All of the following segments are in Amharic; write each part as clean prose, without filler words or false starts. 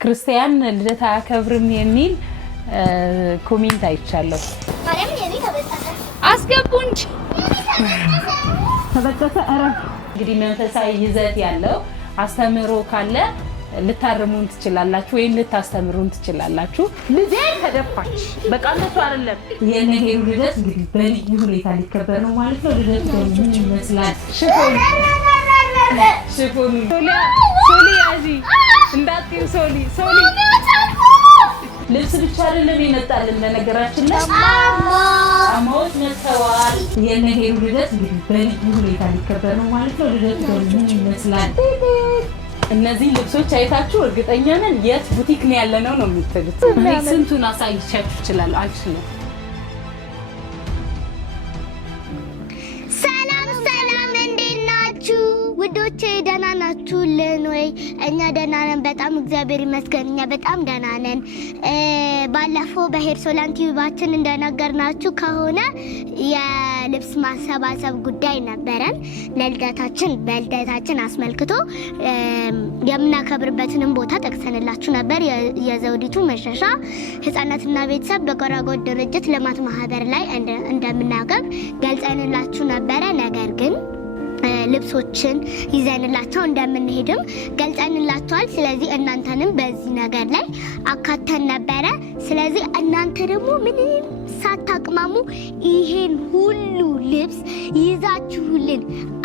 ክርስቲያን ልደት አያከብርም የሚል ኮሜንት አይቻለሁ። አስገቡኝ ተበከተ አረፍ እንግዲህ መንፈሳዊ ይዘት ያለው አስተምሮ ካለ ልታርሙን ትችላላችሁ ወይ ልታስተምሩን ትችላላችሁ። ልጄ ተደፋች በቃለቱ አይደለም የነሄሩ ልደት እንግዲህ በልዩ ሁኔታ ሊከበር ነው ማለት ነው። ልደት ምን ይመስላል? ሽፎን ሶሊ ያዚ እንዳትዩ ሶሊ ልብስ ብቻ አይደለም ይመጣልን በነገራችን ላይ ጫማዎች መጥተዋል። የነሄሩ ልደት እንግዲህ በልዩ ሁኔታ ሊከበር ነው ማለት ነው። ልደት ምን ይመስላል? እነዚህ ልብሶች አይታችሁ እርግጠኛ ነን የት ቡቲክ ነው ያለነው ነው የምትሉት። ስንቱን አሳይቻችሁ ይችላል አልችልም። ሰላም እንዴት ናችሁ ውዶቼ? ደህና ናችሁልን ወይ? እኛ ደህና ነን በጣም እግዚአብሔር ይመስገን። እኛ በጣም ደህና ነን። ባለፈው በሄርሶላንድ ቲዩባችን እንደነገርናችሁ ከሆነ የልብስ ማሰባሰብ ጉዳይ ነበረን ለልደታችን አስመልክቶ የምናከብርበትንም ቦታ ጠቅሰንላችሁ ነበር። የዘውዲቱ መሸሻ ህፃናትና ቤተሰብ በጎ አድራጎት ድርጅት ልማት ማህበር ላይ እንደምናከብር ገልጸንላችሁ ነበረ። ነገር ግን ልብሶችን ይዘንላቸው እንደምንሄድም ገልጸንላችኋል። ስለዚህ እናንተንም በዚህ ነገር ላይ አካተን ነበረ። ስለዚህ እናንተ ደግሞ ምንም ሳታቅማሙ ይሄን ሁሉ ልብስ ይዛችሁልን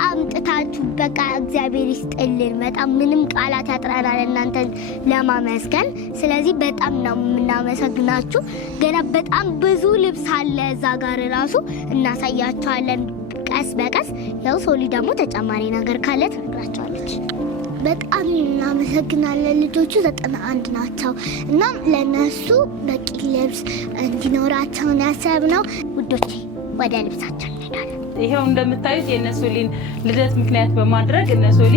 አምጥታችሁ በቃ እግዚአብሔር ይስጥልን። በጣም ምንም ቃላት ያጥረናል እናንተን ለማመስገን። ስለዚህ በጣም ነው የምናመሰግናችሁ። ገና በጣም ብዙ ልብስ አለ እዛ ጋር ራሱ እናሳያችኋለን ቀስ በቀስ። ያው ሶሊ ደግሞ ተጨማሪ ነገር ካለ ትነግራቸዋለች። በጣም እናመሰግናለን። ልጆቹ 91 ናቸው እና ለነሱ በቂ ልብስ እንዲኖራቸው ያሰብነው ውዶቼ። ወደ ልብሳቸው እንሄዳለን። ይሄው እንደምታዩት የነሶሊን ልደት ምክንያት በማድረግ እነሶሊ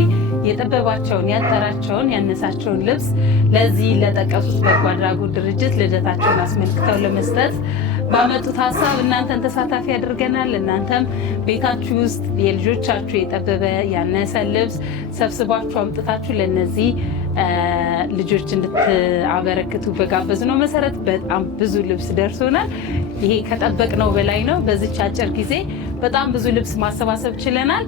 የጠበባቸውን ያጠራቸውን ያነሳቸውን ልብስ ለዚህ ለጠቀሱት በጎ አድራጎት ድርጅት ልደታቸውን አስመልክተው ለመስጠት ባመጡት ሀሳብ እናንተን ተሳታፊ ያደርገናል። እናንተም ቤታችሁ ውስጥ የልጆቻችሁ የጠበበ ያነሰ ልብስ ሰብስባችሁ አምጥታችሁ ለነዚህ ልጆች እንድታበረክቱ በጋበዝነው መሰረት በጣም ብዙ ልብስ ደርሶናል። ይሄ ከጠበቅነው በላይ ነው። በዚች አጭር ጊዜ በጣም ብዙ ልብስ ማሰባሰብ ችለናል።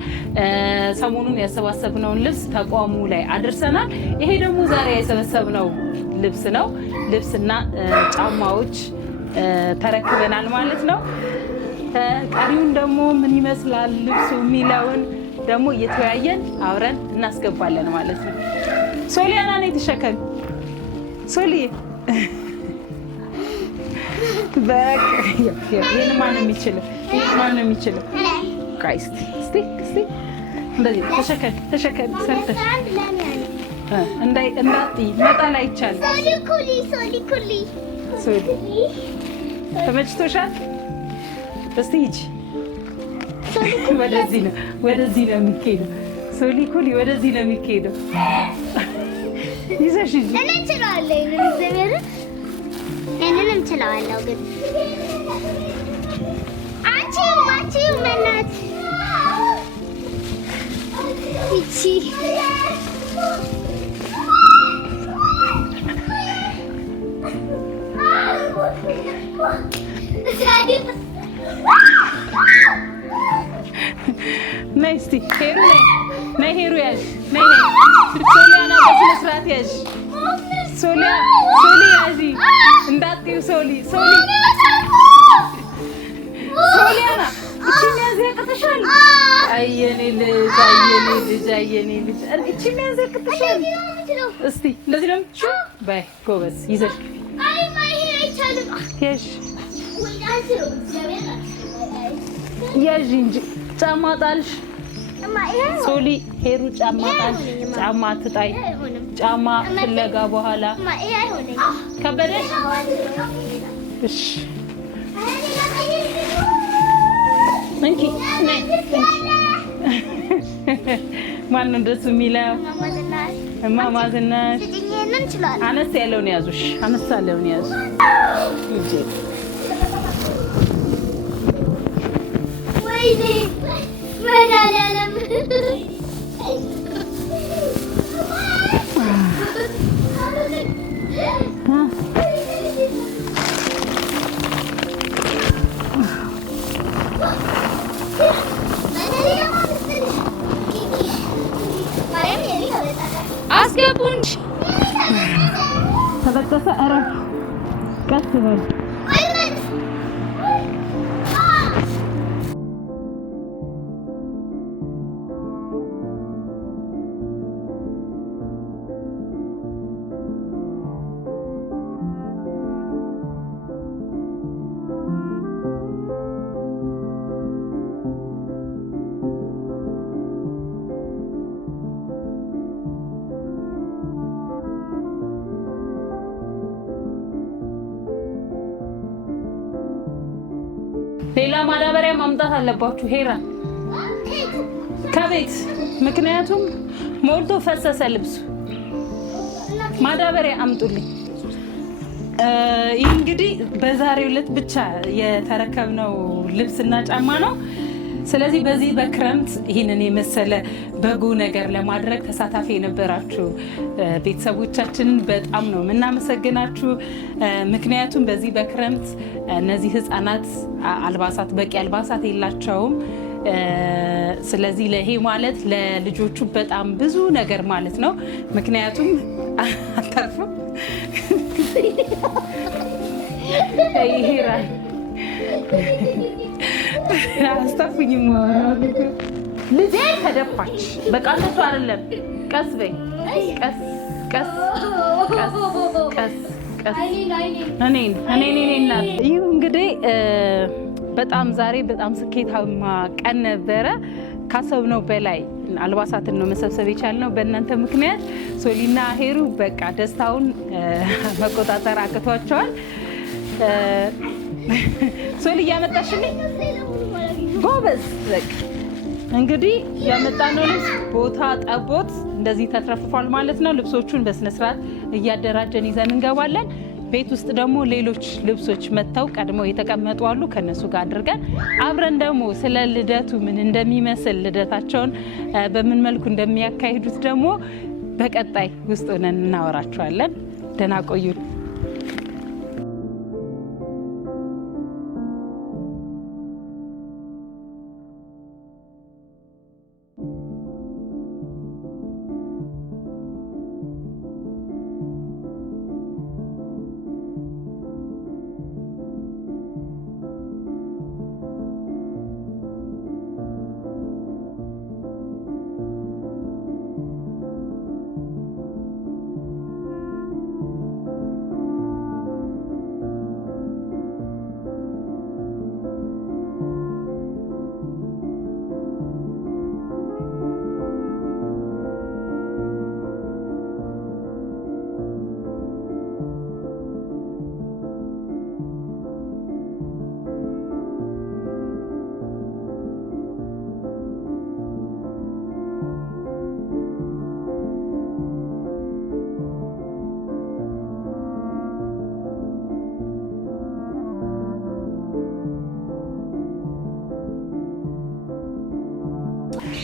ሰሞኑን ያሰባሰብነውን ልብስ ተቋሙ ላይ አድርሰናል። ይሄ ደግሞ ዛሬ የሰበሰብነው ልብስ ነው። ልብስና ጫማዎች ተረክበናል ማለት ነው። ቀሪውን ደግሞ ምን ይመስላል ልብሱ የሚለውን ደግሞ እየተወያየን አብረን እናስገባለን ማለት ነው። ሶሊያና ነይ ተሸከም። ሶሊ በቃ ይሄን ማን ነው የሚችለው? ጋይስ እስቲ እንደዚህ ተሸከም ሰርተሽ እንዳትይ መጣል አይቻልም። ሶሊ ተመችቶሻል? እስቲ ሂጂ። ወደዚህ ነው የሚሄደው። ሶሊ ኩሊ ወደዚህ ነው የሚሄደው። ይዘሽ ሂጂ። እኔ እችላለሁ ግን አንቺ መናት እቺ ነይ እስቲ ነይ ሄሩ ያዥ። ሶሊያና በስነ ስርዓት ያዥ። ሶሊ ያዥ እንዳትዪ። ሶሊያና እቺን ያዝ ያቅትሻል። አየኔ ልጅ እቺን ያዝ ያቅትሻል። እስቲ እንደዚህ ነው የምትችይው። በይ ጎበዝ ይዘሽ ያዥ እንጂ ጫማ ጣልሽ። ሶሊ ሄሩ ጫማ ጣልሽ። ጫማ ትጣይ። ጫማ ፍለጋ በኋላ ከበደሽ። እሺ እንኪ ነይ። ማን እንደሱ የሚለው? እማማ ዝናሽ። አነስ ያለውን ያዙሽ። አነስ ያለውን ያዙ። ወይኔ መድኃኒዓለም ተበጠሰ አረፍ ቀስ በል ሌላ ማዳበሪያ ማምጣት አለባችሁ ሄራ ከቤት ምክንያቱም ሞልቶ ፈሰሰ ልብሱ ማዳበሪያ አምጡልኝ ይህ እንግዲህ በዛሬው ዕለት ብቻ የተረከብነው ልብስና ጫማ ነው ስለዚህ በዚህ በክረምት ይህንን የመሰለ በጎ ነገር ለማድረግ ተሳታፊ የነበራችሁ ቤተሰቦቻችንን በጣም ነው የምናመሰግናችሁ ምክንያቱም በዚህ በክረምት እነዚህ ህፃናት አልባሳት በቂ አልባሳት የላቸውም ስለዚህ ለሄ ማለት ለልጆቹ በጣም ብዙ ነገር ማለት ነው ምክንያቱም አታርፉም ይሄራል አስተፍኝ ማራው ልጄ ተደፋች በቃ አንተ አይደለም ቀስ በይ ቀስ ቀስ ቀስ ቀስ ቀስ እኔ ይሄ እንግዲህ በጣም ዛሬ በጣም ስኬታማ ቀን ነበረ ካሰብነው በላይ አልባሳትን ነው መሰብሰብ የቻልነው በእናንተ ምክንያት ሶሊና ሄሩ በቃ ደስታውን መቆጣጠር አቅቷቸዋል ሶሊ ያመጣሽልኝ ጎበዝ እንግዲህ ያመጣነው ልብስ ቦታ ጠቦት እንደዚህ ተትረፍፏል ማለት ነው ልብሶቹን በስነ ስርዓት እያደራጀን ይዘን እንገባለን ቤት ውስጥ ደግሞ ሌሎች ልብሶች መተው ቀድመው የተቀመጡ አሉ ከነሱ ጋር አድርገን አብረን ደግሞ ስለ ልደቱ ምን እንደሚመስል ልደታቸውን በምን መልኩ እንደሚያካሂዱት ደግሞ በቀጣይ ውስጥ ሆነን እናወራቸዋለን ደህና ቆዩ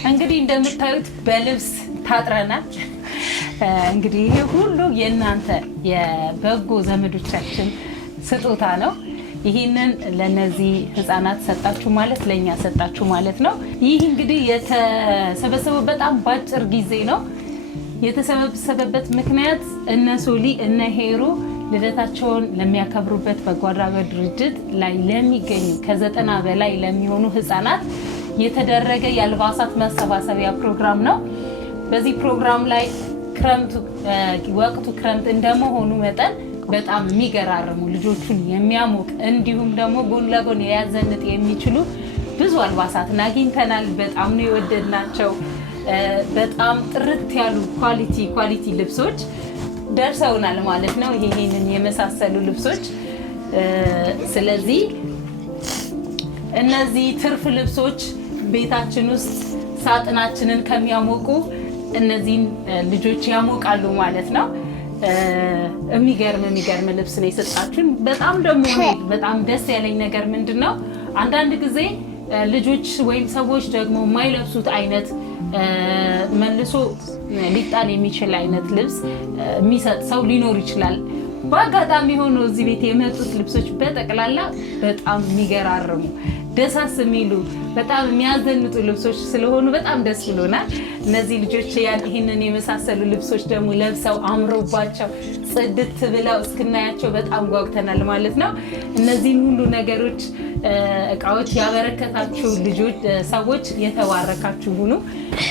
እንግዲህ እንደምታዩት በልብስ ታጥረናል እንግዲህ ይሄ ሁሉ የእናንተ የበጎ ዘመዶቻችን ስጦታ ነው ይሄንን ለነዚህ ህፃናት ሰጣችሁ ማለት ለኛ ሰጣችሁ ማለት ነው ይህ እንግዲህ የተሰበሰበው በጣም ባጭር ጊዜ ነው የተሰበሰበበት ምክንያት እነ ሶሊ እነ ሄሩ ልደታቸውን ለሚያከብሩበት በጎ አድራጎት ድርጅት ላይ ለሚገኙ ከ90 በላይ ለሚሆኑ ህፃናት የተደረገ የአልባሳት ማሰባሰቢያ ፕሮግራም ነው በዚህ ፕሮግራም ላይ ወቅቱ ክረምት እንደመሆኑ መጠን በጣም የሚገራርሙ ልጆቹን የሚያሞቅ እንዲሁም ደግሞ ጎን ለጎን ያዘንጥ የሚችሉ ብዙ አልባሳትን አግኝተናል በጣም ነው የወደድናቸው በጣም ጥርት ያሉ ኳሊቲ ልብሶች ደርሰውናል ማለት ነው ይሄንን የመሳሰሉ ልብሶች ስለዚህ እነዚህ ትርፍ ልብሶች ቤታችን ውስጥ ሳጥናችንን ከሚያሞቁ እነዚህን ልጆች ያሞቃሉ ማለት ነው የሚገርም ልብስ ነው የሰጣችሁን በጣም ደግሞ በጣም ደስ ያለኝ ነገር ምንድነው አንዳንድ ጊዜ ልጆች ወይም ሰዎች ደግሞ የማይለብሱት አይነት መልሶ ሊጣን የሚችል አይነት ልብስ የሚሰጥ ሰው ሊኖር ይችላል በአጋጣሚ ሆኖ እዚህ ቤት የመጡት ልብሶች በጠቅላላ በጣም የሚገራርሙ ደሳስ የሚሉ በጣም የሚያዘንጡ ልብሶች ስለሆኑ በጣም ደስ ብሎናል። እነዚህ ልጆች ይህንን የመሳሰሉ ልብሶች ደግሞ ለብሰው አምሮባቸው ጽድት ብለው እስክናያቸው በጣም ጓጉተናል ማለት ነው። እነዚህን ሁሉ ነገሮች እቃዎች ያበረከታችሁ ልጆች ሰዎች የተባረካችሁ ሁኑ።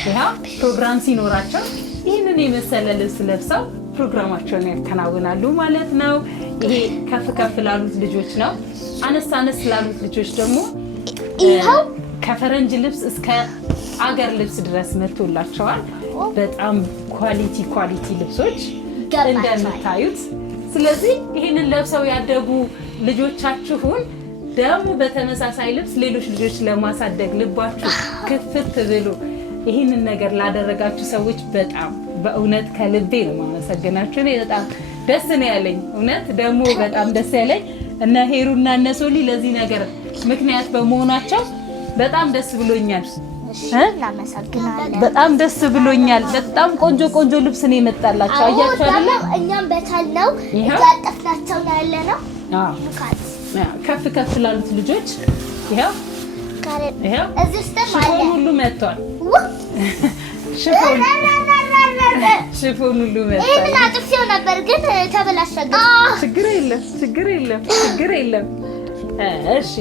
ይኸው ፕሮግራም ሲኖራቸው ይህንን የመሰለ ልብስ ለብሰው ፕሮግራማቸውን ያከናውናሉ ማለት ነው። ይሄ ከፍ ከፍ ላሉት ልጆች ነው። አነስ አነስ ላሉት ልጆች ደግሞ ከፈረንጅ ልብስ እስከ አገር ልብስ ድረስ መጥቶላቸዋል። በጣም ኳሊቲ ልብሶች እንደምታዩት። ስለዚህ ይህንን ለብሰው ያደጉ ልጆቻችሁን ደግሞ በተመሳሳይ ልብስ ሌሎች ልጆች ለማሳደግ ልባችሁ ክፍት ብሎ ይህንን ነገር ላደረጋችሁ ሰዎች በጣም በእውነት ከልቤ ነው የማመሰግናችሁ። እኔ በጣም ደስ ነው ያለኝ። እውነት ደግሞ በጣም ደስ ያለኝ እነ ሄሩና እነ ሶሊ ለዚህ ነገር ምክንያት በመሆናቸው በጣም ደስ ብሎኛል። በጣም ደስ ብሎኛል። በጣም ቆንጆ ልብስ ነው የመጣላቸው። አያችሁ አይደለ? እኛም በቻልነው ያጣፍናቸው ነው ያለነው። ከፍ ላሉት ልጆች ይሄው እዚህ ሽፎን ሁሉ መጥቷል። ሽፎን ሁሉ መጥቷል። ይሄን አጥፍቼው ነበር ግን ተበላሸገ። ችግር የለም። እሺ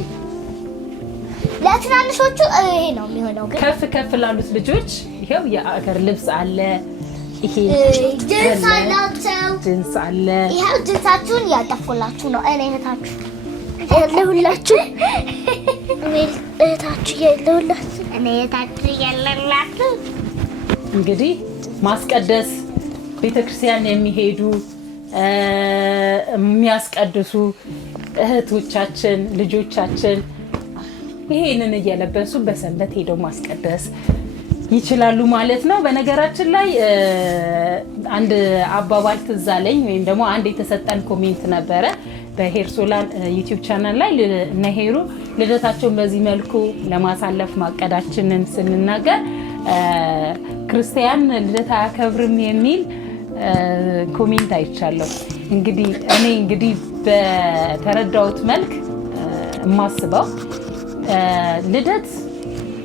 ለትናንሾቹ ይሄ ነው የሚሆነው። ግን ከፍ ላሉት ልጆች ይሄው የአገር ልብስ አለ። ይሄ ጅንስ አላቸው። ጅንስ አለ። ይሄው ጅንሳችሁን ያጠፍኩላችሁ ነው። እኔ እህታችሁ ያለሁላችሁ እንግዲህ ማስቀደስ ቤተክርስቲያን የሚሄዱ የሚያስቀድሱ እህቶቻችን ልጆቻችን ይሄንን እየለበሱ በሰንበት ሄደው ማስቀደስ ይችላሉ ማለት ነው። በነገራችን ላይ አንድ አባባል ትዝ አለኝ ወይም ደግሞ አንድ የተሰጠን ኮሜንት ነበረ በሄርሶላን ዩቲዩብ ቻናል ላይ እነ ሄሩ ልደታቸውን በዚህ መልኩ ለማሳለፍ ማቀዳችንን ስንናገር ክርስቲያን ልደት አያከብርም የሚል ኮሜንት አይቻለሁ። እንግዲህ በተረዳሁት መልክ የማስበው ልደት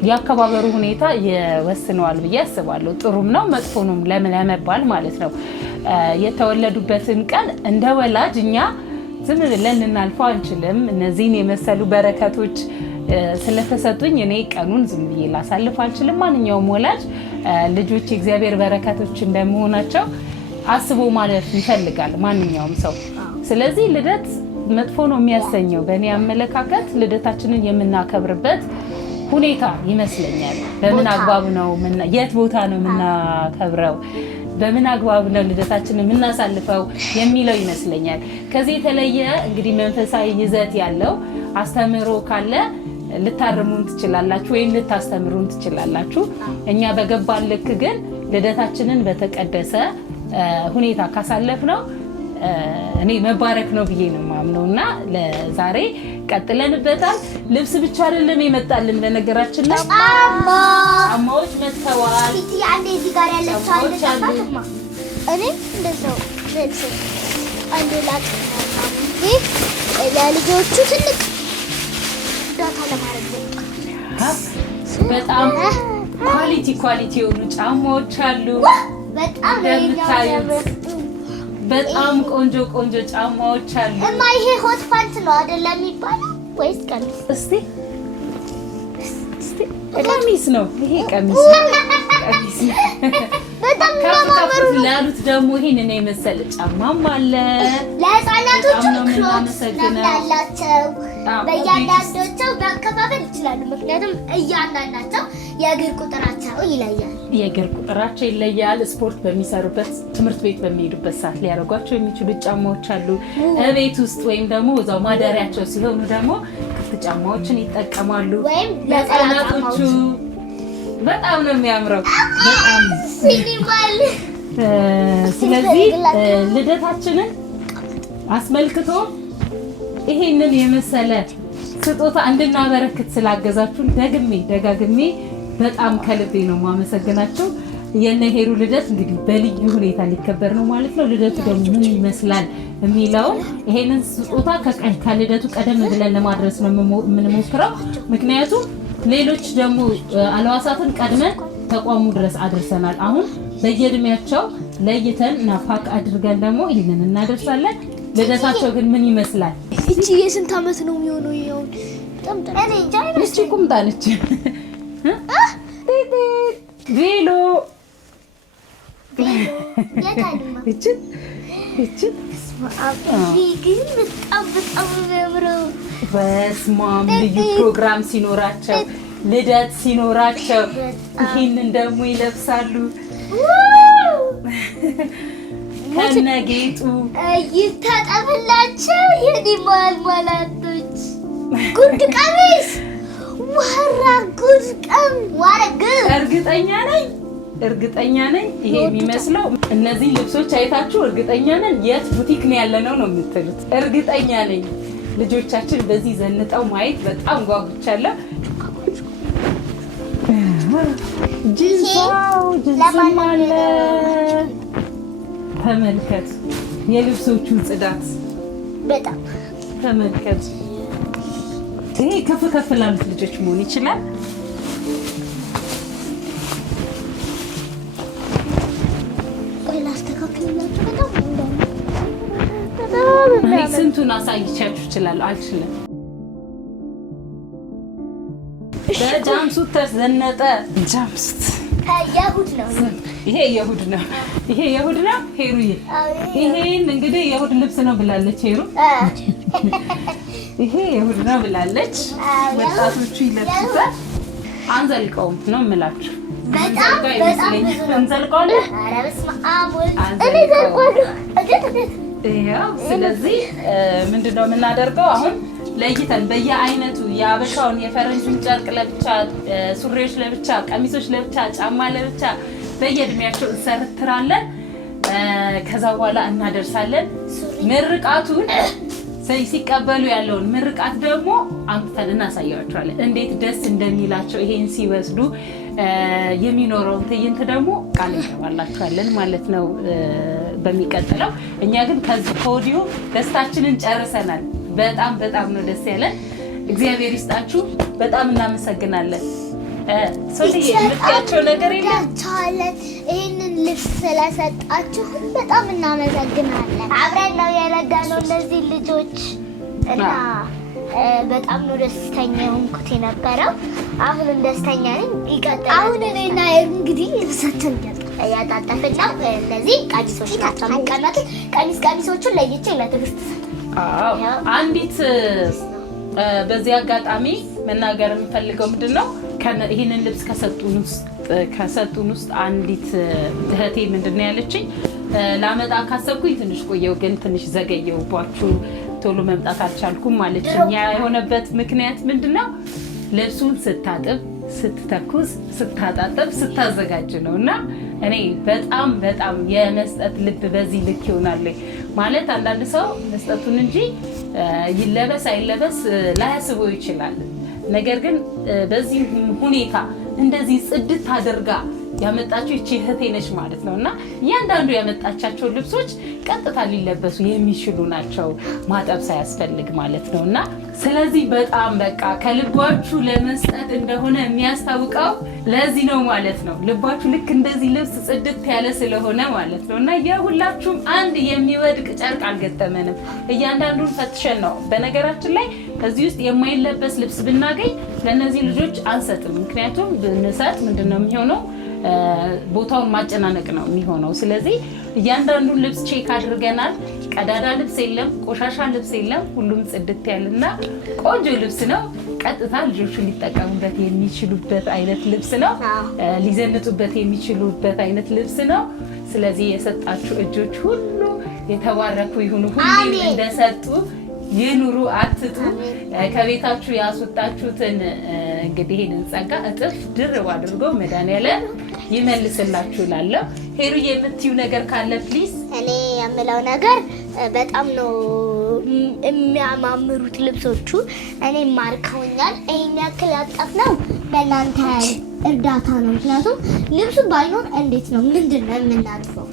የአከባበሩ ሁኔታ ይወስነዋል ብዬ አስባለሁ። ጥሩም ነው መጥፎንም ለመባል ማለት ነው። የተወለዱበትን ቀን እንደ ወላጅ እኛ ዝም ብለን ልናልፈው አንችልም። እነዚህን የመሰሉ በረከቶች ስለተሰጡኝ እኔ ቀኑን ዝም ብዬ ላሳልፍ አልችልም። ማንኛውም ወላጅ ልጆች የእግዚአብሔር በረከቶች እንደመሆናቸው አስቦ ማለፍ ይፈልጋል ማንኛውም ሰው። ስለዚህ ልደት መጥፎ ነው የሚያሰኘው በእኔ አመለካከት ልደታችንን የምናከብርበት ሁኔታ ይመስለኛል። በምን አግባብ ነው የት ቦታ ነው የምናከብረው፣ በምን አግባብ ነው ልደታችንን የምናሳልፈው የሚለው ይመስለኛል። ከዚህ የተለየ እንግዲህ መንፈሳዊ ይዘት ያለው አስተምህሮ ካለ ልታርሙን ትችላላችሁ ወይም ልታስተምሩን ትችላላችሁ። እኛ በገባን ልክ ግን ልደታችንን በተቀደሰ ሁኔታ ካሳለፍነው እኔ መባረክ ነው ብዬ ነው የማምነው እና ለዛሬ ቀጥለንበታል። ልብስ ብቻ አይደለም የመጣልን በነገራችን ላይ ጫማዎች መጥተዋል። አንዴ እዚህ ጋር ያለችው አንዴ ጫማማ እኔ እንደዛው ልብስ አንዴ ለልጆቹ ትልቅ ዳታ ለማድረግ በጣም ኳሊቲ የሆኑ ጫማዎች አሉ። በጣም ቆንጆ ጫማዎች አሉ። እማ ይሄ ሆት ፓንት ነው አይደለም የሚባለው ወይስ ቀሚስ? እስቲ ቀሚስ ነው ይሄ ቀሚስ ነው። በጣም የሚያማምሩ ላሉት ደግሞ ይሄንን የመሰለ ጫማም አለ። ለህፃናቶቹ ክሮክስ ያላቸው በእያንዳንዳቸው መከፋፈል ይችላሉ። ምክንያቱም እያንዳንዳቸው የእግር ቁጥራቸው ይለያል። ስፖርት በሚሰሩበት ትምህርት ቤት በሚሄዱበት ሰዓት ሊያደርጓቸው የሚችሉ ጫማዎች አሉ። እቤት ውስጥ ወይም ደግሞ እዛው ማደሪያቸው ሲሆኑ ደግሞ ክፍት ጫማዎችን ይጠቀማሉ። ለህፃናቶቹ በጣም ነው የሚያምረው። በጣም ስለዚህ ልደታችንን አስመልክቶ ይሄንን የመሰለ ስጦታ እንድናበረክት ስላገዛችሁ ደጋግሜ በጣም ከልቤ ነው የማመሰግናችሁ። የነ ሄሩ ልደት እንግዲህ በልዩ ሁኔታ ሊከበር ነው ማለት ነው። ልደቱ ደግሞ ምን ይመስላል የሚለው ይሄንን ስጦታ ከልደቱ ቀደም ብለን ለማድረስ ነው የምንሞክረው። ምክንያቱም ሌሎች ደግሞ አልባሳትን ቀድመን ተቋሙ ድረስ አድርሰናል። አሁን በየእድሜያቸው ለይተን እና ፓክ አድርገን ደግሞ ይሄንን እናደርሳለን። ልደታቸው ግን ምን ይመስላል? እቺ የስንት ዓመት ነው የሚሆነው? ይሄው በጣም እኔ ጃይ እቺ ቁምጣ ነች። ቬሎ እቺ ግን በጣም የሚያምረው በስመ አብ ልዩ ፕሮግራም ሲኖራቸው ልደት ሲኖራቸው ይሄንን ደግሞ ይለብሳሉ ከነጌጡ ይታጠብላቸው የኔ ማልማላቶች ጉድ ቀሚስ ወራ ጉድ ቀም ወረግ እርግጠኛ ነኝ ይሄ የሚመስለው እነዚህ ልብሶች አይታችሁ እርግጠኛ ነን የት ቡቲክ ነው ያለነው ነው የምትሉት። እርግጠኛ ነኝ ልጆቻችን በዚህ ዘንጠው ማየት በጣም ጓጉቻለሁ። ጅንሳው አለ። ተመልከት የልብሶቹን ጽዳት በጣም ተመልከት። ይሄ ከፍ ላሉት ልጆች መሆን ይችላል። ስንቱን አሳይቻችሁ እችላለሁ? አልችልም። በጃምሱት ተዘነጠ። ጃምሱት የእሑድ ነው። ይሄ የእሑድ ነው። ሄሩዬ ይሄን እንግዲህ የእሑድ ልብስ ነው ብላለች ሄሩ። ይሄ የእሑድ ነው ብላለች። ወጣቶቹ ይለብሱታል። አንዘልቀውም ነው የምላችሁ። በጣም እንዘልቀዋለን። ኧረ በስመ አብ ይሄው ስለዚህ ምንድነው የምናደርገው? አሁን ለይተን በየአይነቱ የአበሻውን የፈረንጁን ጨርቅ ለብቻ፣ ሱሪዎች ለብቻ፣ ቀሚሶች ለብቻ፣ ጫማ ለብቻ በየእድሜያቸው እንሰርትራለን። ከዛ በኋላ እናደርሳለን። ምርቃቱን ሲቀበሉ ያለውን ምርቃት ደግሞ አምጥተን እናሳያቸዋለን። እንዴት ደስ እንደሚላቸው ይሄን ሲወስዱ የሚኖረውን ትዕይንት ደግሞ ቃል እንገባላችኋለን ማለት ነው በሚቀጥለው። እኛ ግን ከዚህ ከወዲሁ ደስታችንን ጨርሰናል። በጣም ነው ደስ ያለን። እግዚአብሔር ይስጣችሁ። በጣም እናመሰግናለን። ሶልዬ የምትያቸው ነገር የለም? ይህንን ልብስ ስለሰጣችሁ በጣም እናመሰግናለን። አብረን ነው የረዳነው እነዚህ ልጆች እና በጣም ነው ደስተኛ የሆንኩት የነበረው። አሁንም ደስተኛ ነኝ። ይቀጥላል። አሁን እኔና እንግዲህ ልብሳችን ያጣጣፍና እነዚህ ቀሚሶች ናቸው የሚቀመጡት። ቀሚሶቹን ለይቼ ለትዕግስት አንዲት በዚህ አጋጣሚ መናገር የምፈልገው ምንድነው ይህንን ልብስ ከሰጡን ውስጥ አንዲት እህቴ ምንድነው ያለችኝ፣ ላመጣ ካሰብኩኝ ትንሽ ቆየው፣ ግን ትንሽ ዘገየውባችሁ፣ ቶሎ መምጣት አልቻልኩም ማለችኝ። ያ የሆነበት ምክንያት ምንድነው? ልብሱን ስታጥብ፣ ስትተኩስ፣ ስታጣጥብ፣ ስታዘጋጅ ነው። እና እኔ በጣም የመስጠት ልብ በዚህ ልክ ይሆናል ማለት አንዳንድ ሰው መስጠቱን እንጂ ይለበስ አይለበስ ላያስበው ይችላል። ነገር ግን በዚህ ሁኔታ እንደዚህ ጽድት አድርጋ ያመጣችው እቺ እህቴ ነች ማለት ነው። እና እያንዳንዱ ያመጣቻቸው ልብሶች ቀጥታ ሊለበሱ የሚችሉ ናቸው፣ ማጠብ ሳያስፈልግ ማለት ነው። እና ስለዚህ በጣም በቃ ከልባችሁ ለመስጠት እንደሆነ የሚያስታውቀው ለዚህ ነው ማለት ነው። ልባችሁ ልክ እንደዚህ ልብስ ጽድት ያለ ስለሆነ ማለት ነው። እና የሁላችሁም አንድ የሚወድቅ ጨርቅ አልገጠመንም። እያንዳንዱን ፈትሸን ነው። በነገራችን ላይ ከዚህ ውስጥ የማይለበስ ልብስ ብናገኝ ለእነዚህ ልጆች አንሰጥም። ምክንያቱም ብንሰጥ ምንድነው የሚሆነው? ቦታውን ማጨናነቅ ነው የሚሆነው። ስለዚህ እያንዳንዱን ልብስ ቼክ አድርገናል። ቀዳዳ ልብስ የለም፣ ቆሻሻ ልብስ የለም። ሁሉም ጽድት ያለና ቆንጆ ልብስ ነው። ቀጥታ ልጆቹ ሊጠቀሙበት የሚችሉበት አይነት ልብስ ነው። ሊዘንጡበት የሚችሉበት አይነት ልብስ ነው። ስለዚህ የሰጣችሁ እጆች ሁሉ የተባረኩ ይሁኑ። ሁሉ እንደሰጡ ይኑሩ፣ አትጡ። ከቤታችሁ ያስወጣችሁትን እንግዲህ ይሄንን ጸጋ እጥፍ ድርብ አድርጎ መድኃኒዓለም ይመልስላችሁ እላለሁ። ሄሩዬ የምትይው ነገር ካለ ፕሊዝ። እኔ የምለው ነገር በጣም ነው የሚያማምሩት ልብሶቹ። እኔ ማርከውኛል። ይሄን ያክል ያጠፍነው በእናንተ እርዳታ ነው። ምክንያቱም ልብሱ ባይኖር እንዴት ነው ምንድነው የምናጥፈው?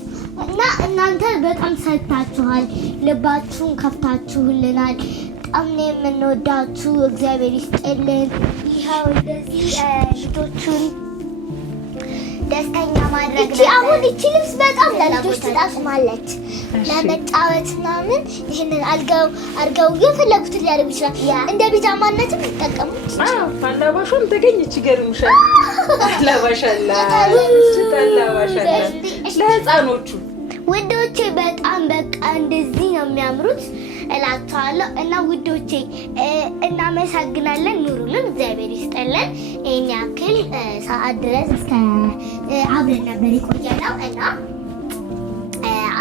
እና እናንተ በጣም ሰጥታችኋል፣ ልባችሁን ከፍታችሁልናል። በጣም ነው የምንወዳችሁ። እግዚአብሔር ይስጥልን። ይኸው እንደዚህ ልጆቹን ደስተኛ ማድረግ ነው። አሁን እቺ ልብስ በጣም ለልጆች ትጣፍማለች። ለመጫወት ምናምን ይሄንን አልጋው የፈለጉትን ሊያደርጉ ይችላል። እንደ ቢጃማነትም ይጠቀሙት። አላባሹም ተገኘች። ይገርምሻል። አላባሻላ ለህፃኖቹ ውዶቼ በጣም በቃ እንደዚህ ነው የሚያምሩት እላቸዋለሁ። እና ውዶቼ እናመሰግናለን። ኑሩልን፣ እግዚአብሔር ይስጠልን። ይሄን ያክል ሰዓት ድረስ አብረን ነበር የቆየነው እና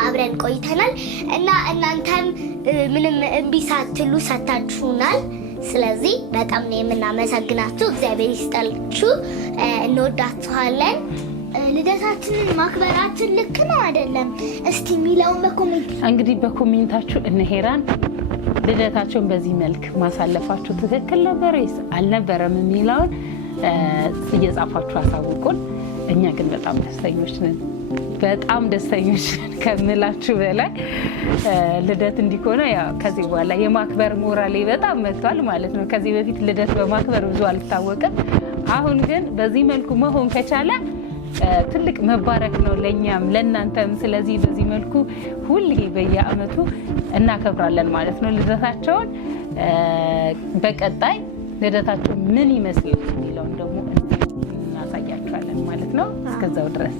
አብረን ቆይተናል እና እናንተም ምንም እምቢ ሳትሉ ሰታችሁናል። ስለዚህ በጣም ነው የምናመሰግናችሁ። እግዚአብሔር ይስጠልችሁ። እንወዳችኋለን። ልደታችንን ማክበራችን ልክ ነው አይደለም? እስቲ የሚለውን በኮሜንት እንግዲህ በኮሜንታችሁ እነ ሄራን ልደታቸውን በዚህ መልክ ማሳለፋችሁ ትክክል ነበር ወይስ አልነበረም የሚለውን እየጻፋችሁ አሳውቁን። እኛ ግን በጣም ደስተኞች ነን። በጣም ደስተኞች ከምላችሁ በላይ ልደት እንዲሆነ ያው ከዚህ በኋላ የማክበር ሞራሌ በጣም መጥቷል ማለት ነው። ከዚህ በፊት ልደት በማክበር ብዙ አልታወቀም። አሁን ግን በዚህ መልኩ መሆን ከቻለ ትልቅ መባረክ ነው ለኛም ለእናንተም። ስለዚህ በዚህ መልኩ ሁሌ በየአመቱ እናከብራለን ማለት ነው ልደታቸውን። በቀጣይ ልደታቸው ምን ይመስላል የሚለውን ደግሞ እናሳያችኋለን ማለት ነው። እስከዛው ድረስ